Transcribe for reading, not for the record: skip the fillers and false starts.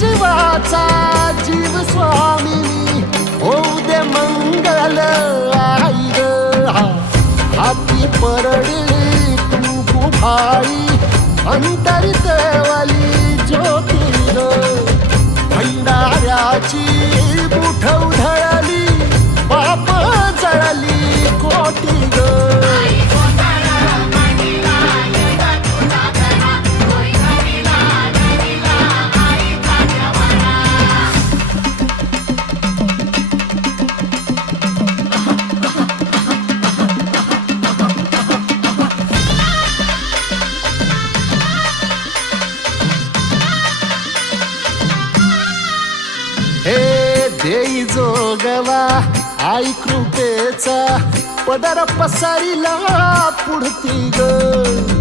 जीवाचा जीव स्वामिनी होऊ दे मंगल आई ग हाती परडी कुंकू भाई अंतरित वाली ज्योती ग भंडाऱ्याची मुठ उधळली बाप जळली कोटी ग हे देई जोगवा आई कृपेचा पदर पसरिला पुढती ग